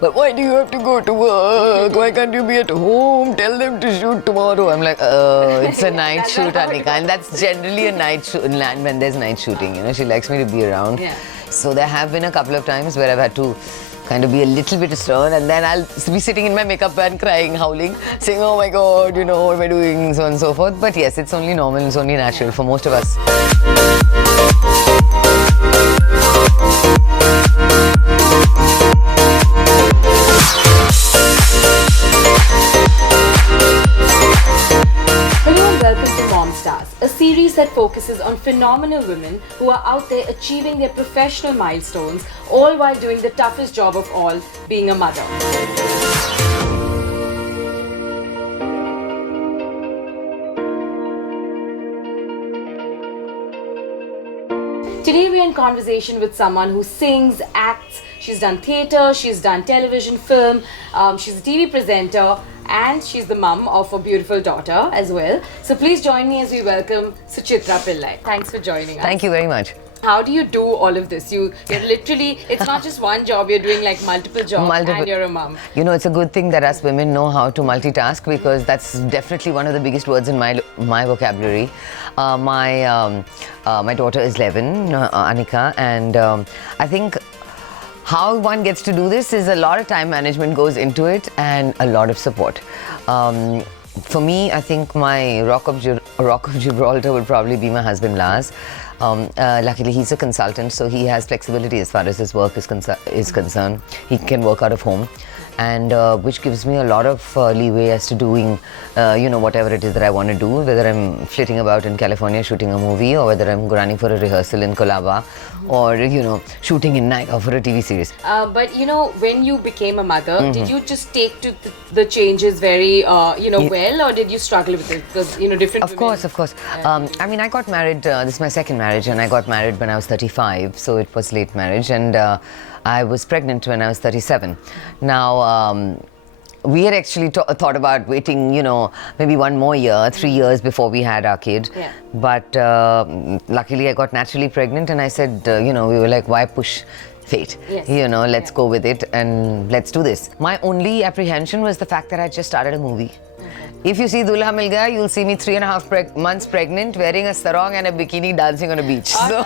But why do you have to go to work? Why can't you be at home? Tell them to shoot tomorrow. I'm like, it's a night shoot, Anika. And that's generally a night shoot when there's night shooting. You know, she likes me to be around. Yeah. So there have been a couple of times where I've had to kind of be a little bit stern, and then I'll be sitting in my makeup van crying, howling, saying, oh my God, you know, what am I doing, so on and so forth. But yes, it's only normal, it's only natural for most of us. Welcome to Mom Stars, a series that focuses on phenomenal women who are out there achieving their professional milestones, all while doing the toughest job of all, being a mother. Today we're in conversation with someone who sings, acts, she's done theatre, she's done television, film, she's a TV presenter, and she's the mum of a beautiful daughter as well. So please join me as we welcome Suchitra Pillai. Thanks for joining us. Thank you very much. How do you do all of this? You're literally, it's not just one job, you're doing like multiple jobs and you're a mum. You know, it's a good thing that us women know how to multitask, because that's definitely one of the biggest words in my vocabulary. My daughter is 11, Anika, and I think how one gets to do this is a lot of time management goes into it and a lot of support. For me, I think my rock of Gibraltar would probably be my husband, Lars. Luckily, he's a consultant, so he has flexibility as far as his work is concerned. He can work out of home, and which gives me a lot of leeway as to doing, you know, whatever it is that I want to do, whether I'm flitting about in California shooting a movie, or whether I'm running for a rehearsal in Colaba, or, you know, shooting in night or for a TV series. But, you know, when you became a mother, did you just take to the changes very, you know, well, or did you struggle with it? Because, you know, different Of course. I mean, I got married, this is my second marriage, and I got married when I was 35, so it was late marriage, and I was pregnant when I was 37. Now, we had actually thought about waiting, you know, maybe one more year, 3 years before we had our kid. Yeah. But luckily I got naturally pregnant, and I said, you know, we were like, why push fate? Yes. You know, let's go with it and let's do this. My only apprehension was the fact that I just started a movie. If you see Dulha Mil Gaya, you'll see me 3.5 months pregnant, wearing a sarong and a bikini, dancing on a beach. So,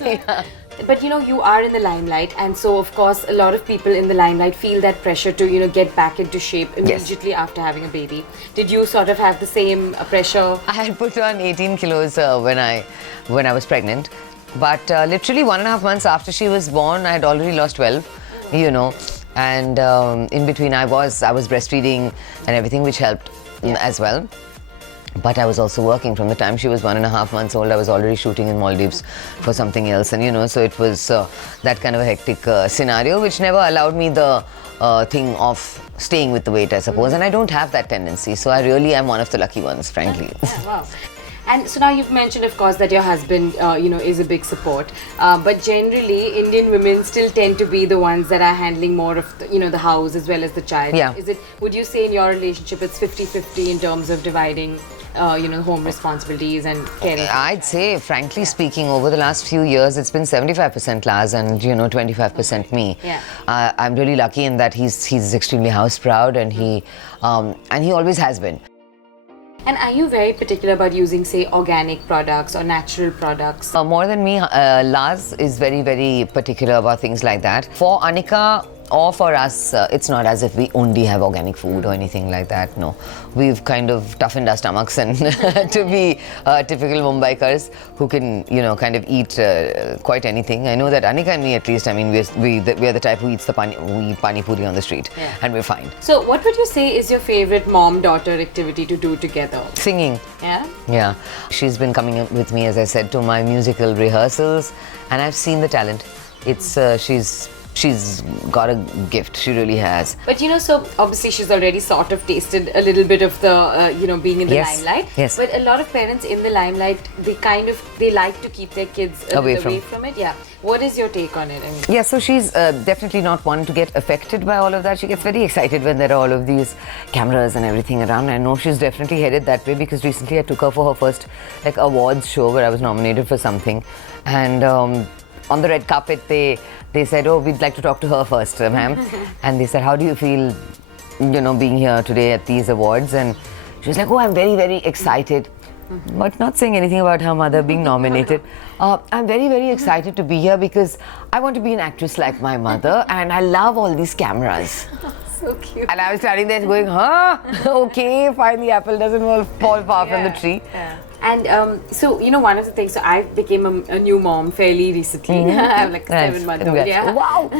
yeah. But you know, you are in the limelight, and so of course a lot of people in the limelight feel that pressure to, you know, get back into shape immediately after having a baby. Did you sort of have the same pressure? I had put on 18 kilos when I was pregnant, but literally 1.5 months after she was born, I had already lost 12, you know, and in between I was breastfeeding and everything, which helped as well. But I was also working. From the time she was 1.5 months old, I was already shooting in Maldives for something else, and you know, so it was that kind of a hectic scenario, which never allowed me the thing of staying with the weight, I suppose, and I don't have that tendency, so I really am one of the lucky ones, frankly. Yeah, wow. And so now you've mentioned, of course, that your husband, you know, is a big support. But generally, Indian women still tend to be the ones that are handling more of, the, you know, the house as well as the child. Yeah. Would you say in your relationship it's 50-50 in terms of dividing, you know, home responsibilities and caring? I'd say, frankly speaking, over the last few years, it's been 75% Laz and, you know, 25% me. Yeah. I'm really lucky in that he's extremely house proud, and he always has been. And are you very particular about using, say, organic products or natural products? More than me, Laz is very, very particular about things like that. For Anika or for us, it's not as if we only have organic food or anything like that, no. We've kind of toughened our stomachs and to be typical Mumbaikars who can, you know, kind of eat quite anything. I know that Anika and me, at least, I mean, we're the type who eats we eat pani puri on the street, and we're fine. So what would you say is your favorite mom-daughter activity to do together? Singing. Yeah? Yeah. She's been coming up with me, as I said, to my musical rehearsals, and I've seen the talent. It's, she's got a gift, she really has. But you know, so obviously she's already sort of tasted a little bit of the, you know, being in the limelight. Yes. But a lot of parents in the limelight, they like to keep their kids away from it. Yeah. What is your take on it? I mean, yeah, so she's definitely not one to get affected by all of that. She gets very excited when there are all of these cameras and everything around. I know she's definitely headed that way, because recently I took her for her first awards show where I was nominated for something, and on the red carpet they they said, oh, we'd like to talk to her first, ma'am. And they said, how do you feel, being here today at these awards? And she was like, oh, I'm very, very excited. But not saying anything about her mother being nominated. I'm very, very excited to be here because I want to be an actress like my mother, and I love all these cameras. So cute. And I was standing there going, huh? Okay, fine, the apple doesn't fall far from the tree. Yeah. And so, one of the things, so I became a new mom fairly recently. I have like a 7-month-old. Yeah. Wow.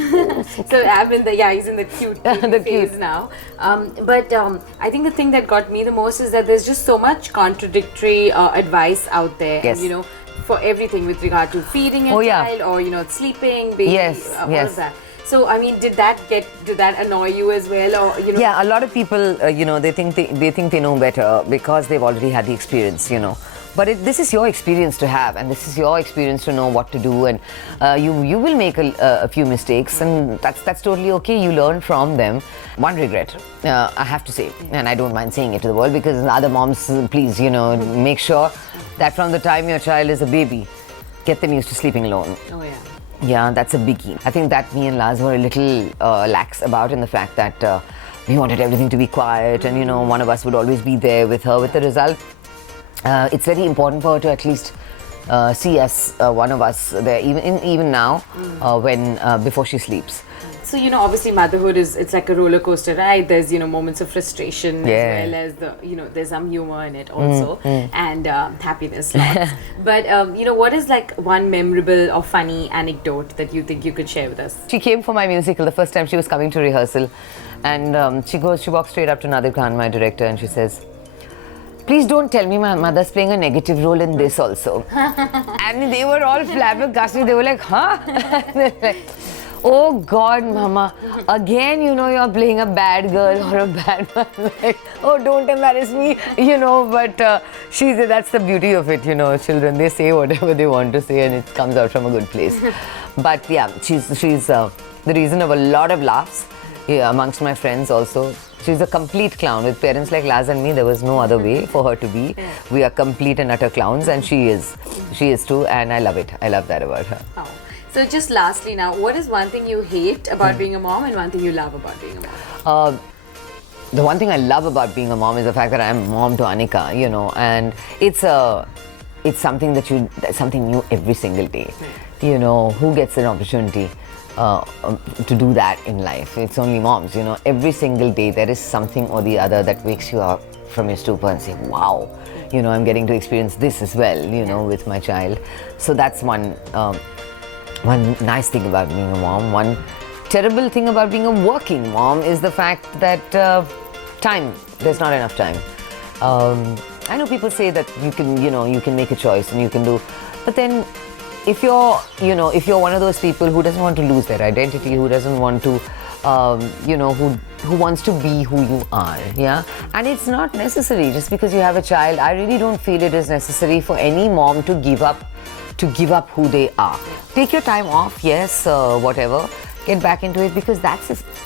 So I'm in he's in the cute phase now. But I think the thing that got me the most is that there's just so much contradictory advice out there. Yes. And, for everything with regard to feeding a child or, sleeping, baby, all of that. So, I mean, did that annoy you as well, or Yeah, a lot of people, they think they know better because they've already had the experience, But this is your experience to have, and this is your experience to know what to do, and you will make a few mistakes, and that's totally okay. You learn from them. One regret, I have to say, and I don't mind saying it to the world, because other moms, please, make sure that from the time your child is a baby, get them used to sleeping alone. Oh yeah. Yeah, that's a biggie. I think that me and Laz were a little lax about, in the fact that we wanted everything to be quiet, and one of us would always be there with her. With the result, it's very important for her to at least see us, one of us there, even now, before she sleeps. So, obviously motherhood it's like a roller coaster ride. There's, moments of frustration as well as there's some humor in it also, and happiness lots. But, what is like one memorable or funny anecdote that you think you could share with us? She came for my musical the first time she was coming to rehearsal, and she walks straight up to Nadir Khan, my director, and she says, please don't tell me my mother's playing a negative role in this also. And they were all flabbergasted. They were like, huh? Oh God, Mama, again, you're playing a bad girl or a bad man. Like, oh, don't embarrass me, but that's the beauty of it, children, they say whatever they want to say, and it comes out from a good place. But yeah, she's the reason of a lot of laughs amongst my friends also. She's a complete clown. With parents like Laz and me, there was no other way for her to be. We are complete and utter clowns, and she is too, and I love it. I love that about her. Oh. So just lastly now, what is one thing you hate about being a mom and one thing you love about being a mom? The one thing I love about being a mom is the fact that I'm mom to Anika, and it's something something new every single day. Who gets an opportunity to do that in life? It's only moms, every single day there is something or the other that wakes you up from your stupor and say, wow, I'm getting to experience this as well, with my child. So that's one nice thing about being a mom. One terrible thing about being a working mom is the fact that there's not enough time. I know people say that you can make a choice and you can do, but then if you're one of those people who doesn't want to lose their identity, who doesn't want to, who wants to be who you are, and it's not necessary just because you have a child. I really don't feel it is necessary for any mom to give up who they are. Take your time off, yes, whatever. Get back into it, because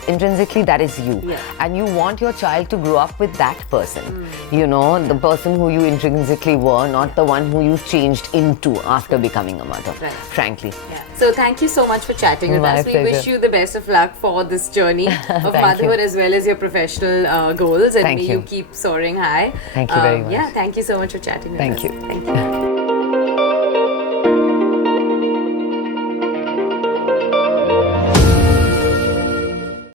intrinsically that is you, and you want your child to grow up with that person. The person who you intrinsically were, not the one who you've changed into after becoming a mother. Right. Frankly. Yeah. So thank you so much for chatting with us. We wish you the best of luck for this journey of motherhood as well as your professional goals, and may you keep soaring high. Thank you very much. Yeah, thank you so much for chatting with us. Thank you.